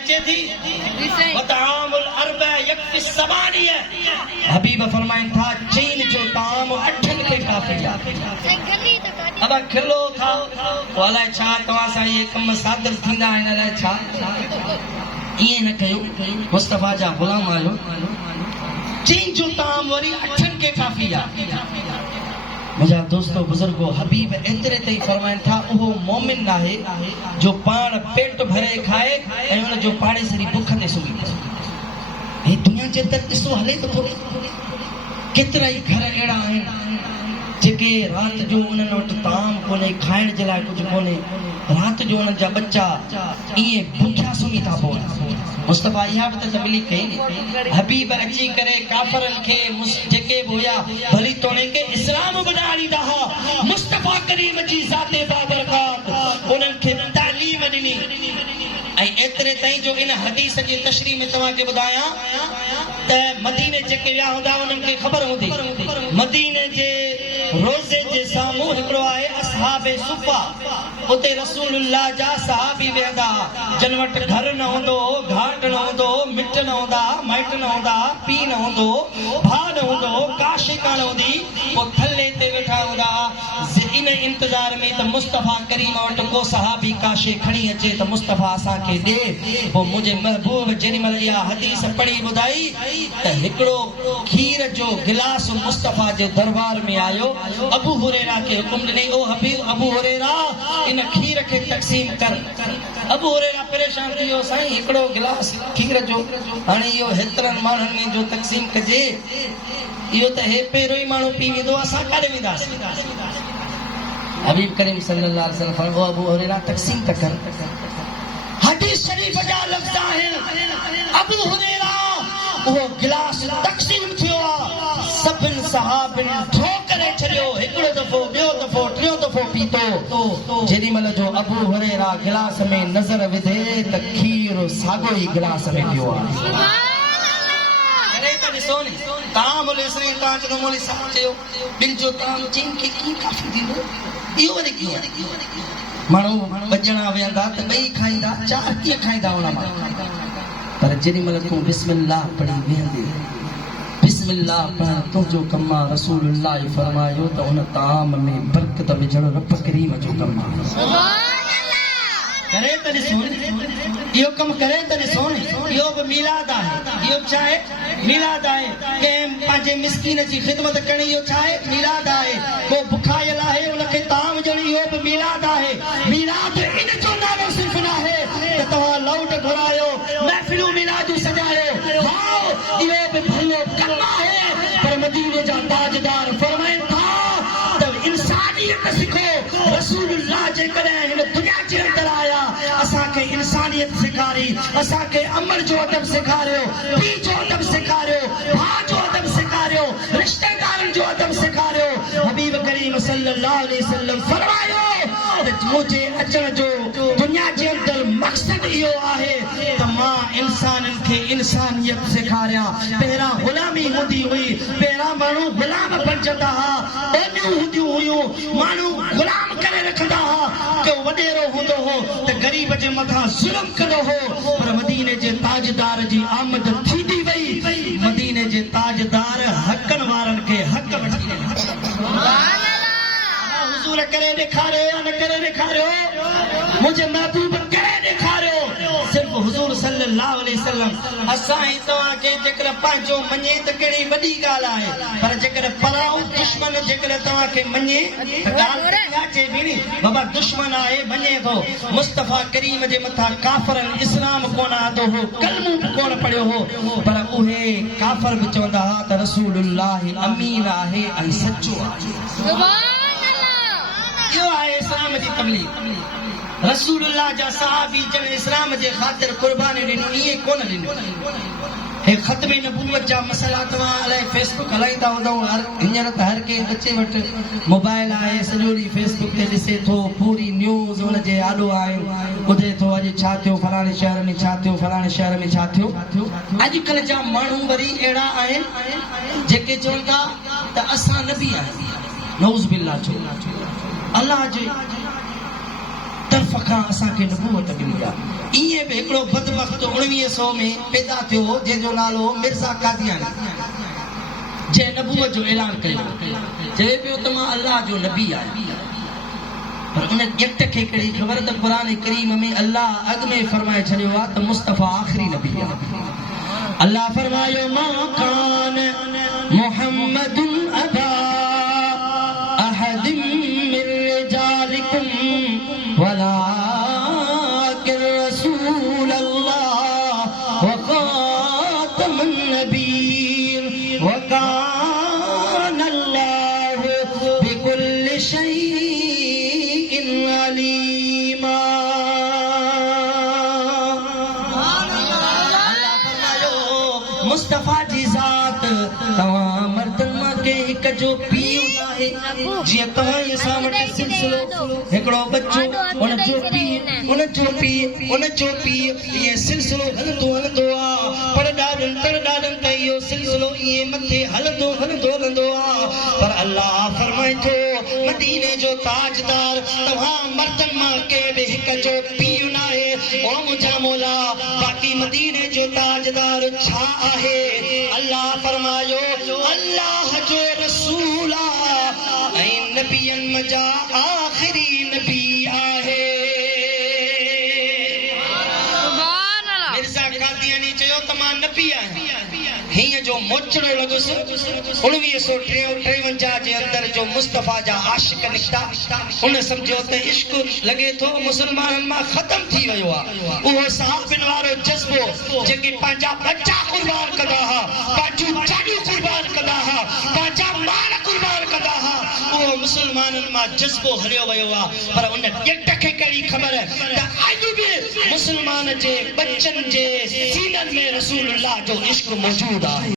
अचे थी वतामुल अरबा यकफी समानिया हबीब फरमाइन था चीन जो ताम 8 के काफी अब खिलो था वाला छा तवा सा ये कम सादर थींदा आहिन अलाए छा ये न कयो मुस्तफा जा गुलाम आयो चीन जो ताम वरी 8 के काफी मुझा दोस्तों बुजुर्गो हबीब एतरे तई फरमाइन था वो मोमिन नाहे जो पान पेट भरे खाए ऐं उन जो पाड़े सरी भूख ते सुम्ही हे दुनिया जे त ॾिसो हले तो थोड़ी केतरा ही घर एड़ा आहिनि जेके रात जो उन्हनि वटि ताम कोने खाइण जे लाइ कुछ कोने रात जो उन्हनि जा बच्चा इए भूखिया सुम्ही था पवनि मुस्तफा इहा बि त मिली कई हबीब अची करे काफरन खे जेके बि हुया भली तोड़े के इस्लाम बनाणी दहा मुस्तफा करीम जी ज़ाते बाबरकात उन्हनि खे तालीम ॾिनी ऐं एतिरे ताईं जो इन हदीस जी तशरीह में तव्हां खे ॿुधायां त मदीने जेके विया हूंदा उन्हनि खे ख़बर हूंदी मदीने जे रोज़े जे साम्हूं हिकिड़ो आहे असहाबे सुफ़ा उते रसूलुल्लाह जा सहाबी वेंदा जन वटि घर न हूंदो घाट न हूंदो मिट न हूंदा माइट न हूंदा पीउ न हूंदो भाउ न हूंदो का शिका न हूंदी पोइ थल्ले ते वेठा हूंदा इन इंतज़ार में त मुस्तफा करीम वटि को सहाबी का शइ खणी अचे त मुस्तफा असांखे ॾे पोइ मुंहिंजे महबूब जेॾीमहिल इहा हदीस पढ़ी ॿुधाई त हिकिड़ो खीर जो गिलास मुस्तफा जे दरबार में आयो अबू हुरैरा खे हुकुम ॾिनई ओ हबीब अबू हुरैरा इन खीर खे तक़सीम कर अबू हुरैरा परेशान थी वियो साईं हिकिड़ो गिलास खीर जो हाणे इहो हेतिरनि माण्हुनि में जो तक़सीम कजे इहो त हे पहिरियों ई माण्हू पी वेंदो असां काॾे वेंदासीं हबीब करीम सल्लल्लाहु अलैहि वसल्लम फरमायो अबू हुरैरा तक़सीम त कर हदीस शरीफ जा लफ़्ज़ आहिनि अबू हुरैरा वो गिलास तक़सीम थियो सभिनि सहाबिन ठोकरे छॾियो हिकिड़ो दफ़ो ॿियो दफ़ो टियों दफ़ो पीतो जेॾीमहिल जो अबू हुरैरा गिलास में नज़र विधे त खीर साॻो ई गिलास में पियो आहे ताम लेसरे ताज नो मोली साचयो बिन जो ताम चिन के की काफी दींदो इहो वरी कीअं माण्हू बचणा वेंदा त ॿई खाईंदा चार कीअं खाईंदा उन मां पर जेॾीमहिल तूं बिस्मिल्लाह पढ़ी वेंदे बिस्मिल्लाह पढ़ण तुंहिंजो कमु आहे रसूलुल्लाह फरमायो त उन ताम में बरकत विझण रब करीम जो कमु आहे करे त ॾिसो इहो कमु करे त ॾिसो इहो बि मीलाद आहे इहो छा आहे मीलाद आहे कंहिं पंहिंजे मिस्कीन जी ख़िदमत करणी इहो छा आहे मीलाद आहे को बुखायल आहे उनखे ताम ॾियणी इहो बि मीलाद आहे मीलाद इन जो नालो सिर्फ़ न आहे त तव्हां लाउड घुरायो महफ़िलूं मीलादूं सजायो वाओ इहो बि भलो कमु आहे पर मदीने जा ताजदार फरमाइनि था त इंसानियत सिखो रसूलुल्लाह जेकॾहिं हिन दुनिया जे अंदरि आया असांखे इंसानियत सेखारी असांखे अमल जो अदब सेखारियो पीउ जो अदब सेखारियो भाउ जो अदब सेखारियो रिश्तेदारनि जो अदब सेखारियो हबीब करीम सल्लल्लाहु अलैहि वसल्लम फरमायो त मुंहिंजे अचण जो दुनिया जे अंदरि मक़सद इहो आहे त मां इंसाननि खे इंसानियत सेखारियां पहिरां ग़ुलामी हूंदी हुई पहिरां माण्हू ग़ुलाम बणजंदा हुआ ॿोलियूं हूंदियूं हुयूं माण्हू ग़ुलाम करे रखंदा हुआ को वॾेरो हूंदो हो त ग़रीब जे मथां ज़ुल्म कंदो हो पर मदीने जे ताजदार जी आमद थींदी वई मदीने जे ताजदार हक़नि वारनि खे हक़ वठी ॾिना हुज़ूर करे ॾेखारियो या न करे ॾेखारियो मुंहिंजे महबूब करे ॾेखारियो सिर्फ़ हुज़ूर सल्लल्लाहु अलैहि वसल्लम असां ई तव्हांखे जेकर पंहिंजो मञे त कहिड़ी वॾी ॻाल्हि आहे पर जेकर पराऊं दुश्मन जेकर तव्हांखे मञे त ॻाल्हि अचे बि नी बाबा दुश्मन आहे मञे थो मुस्तफा करीम जे मथां काफ़रनि इस्लाम कोन आंदो हो कलमो बि कोन पढ़ियो हो पर उहे काफ़र बि चवंदा हुआ त रसूलुल्लाह अमीन आहे ऐं सचो आहे इहो आहे इस्लाम जी तबलीग रसूलुल्लाह जा सहाबी जन इस्लाम जे ख़ातिर कुर्बानी ॾिनो इहे कोन ॾिनो हे ख़त्मे नबूवत जा मसला तव्हां अलाए फेसबुक हलाईंदा हूंदव हींअर त हर कंहिं बचे वटि मोबाइल आहे सॼो ॾींहुं फेसबुक ते ॾिसे थो पूरी न्यूज़ हुनजे आॾो आहिनि ॿुधे थो अॼु छा थियो फलाणे शहर में छा थियो फलाणे शहर में छा थियो अॼुकल्ह जा माण्हू वरी अहिड़ा आहिनि जेके चवनि था त असां नबी आहियूं नऊज़ बिल्लाह छो अल्लाह जे तरफ़ खां असांखे नबूवत मिली आहे इए भी एकड़ो बदबख्त 1900 में पैदा थियो जंहिंजो नालो मिर्ज़ा कादियानी जे नबूवत जो ऐलान कयो चए पियो त मां अल्लाह जो नबी आहियां पर उन ॼट खे कहिड़ी ख़बर त क़ुरान करीम में अल्लाह अॻ में फरमाए छॾियो आहे त मुस्तफ़ा आख़िरी नबी आहे अल्लाह फरमायो मा कान मुहम्मदुन अबा अहदिम मिन रिजालिकुम वलाकिन रसूल अल्लाह व खातमुन नबीय्यीन व कान अल्लाहु बिकुल्लि शैइन अलीमा मुस्तफा जी ज़ात तव्हां मर्दन मां के हिक जो पीउ आहे जीअं तव्हां जे सामने सिलसिलो हिकिड़ो बच्चो उन जो पीउ ये सिलसिलो हलंदो आहे पर ॾाढनि त इहो सिलसिलो इहे मथे हलंदो आहे पर अल्लाह फरमाए थो मदीने जो ताजदार तव्हां मर्दन मां के बि हिक जो पीउ न आहे ओ मुंहिंजा मौला बाक़ी मदीने जो ताजदार छा आहे अल्लाह फरमायो अल्लाह जो रसूल ऐं नबियन मजा आखिरी नबी आहे मिर्ज़ा कादियानी चयो त मां नबी आहियां हीअं जो मोचड़ो लॻुसि 1953 जे अंदर जो मुस्तफ़ा जा आशिक निकिता उन सम्झो त इश्क लॻे थो मुसलमाननि मां ख़तम थी वियो आहे उहो सहाबनि वारो जज़्बो जेके पंहिंजा बच्चा क़ुर्बान कंदा हुआ पंहिंजूं जानियूं क़ुर्बान कंदा हुआ पंहिंजा माल क़ुर्बान कंदा हुआ उहो मुसलमाननि मां जज़्बो हलियो वियो आहे पर उन ॼट खे कहिड़ी ख़बर त अॼु बि मुसलमान जे बच्चनि जे सीननि में रसूलुल्लाह जो इश्क मौजूदु आहे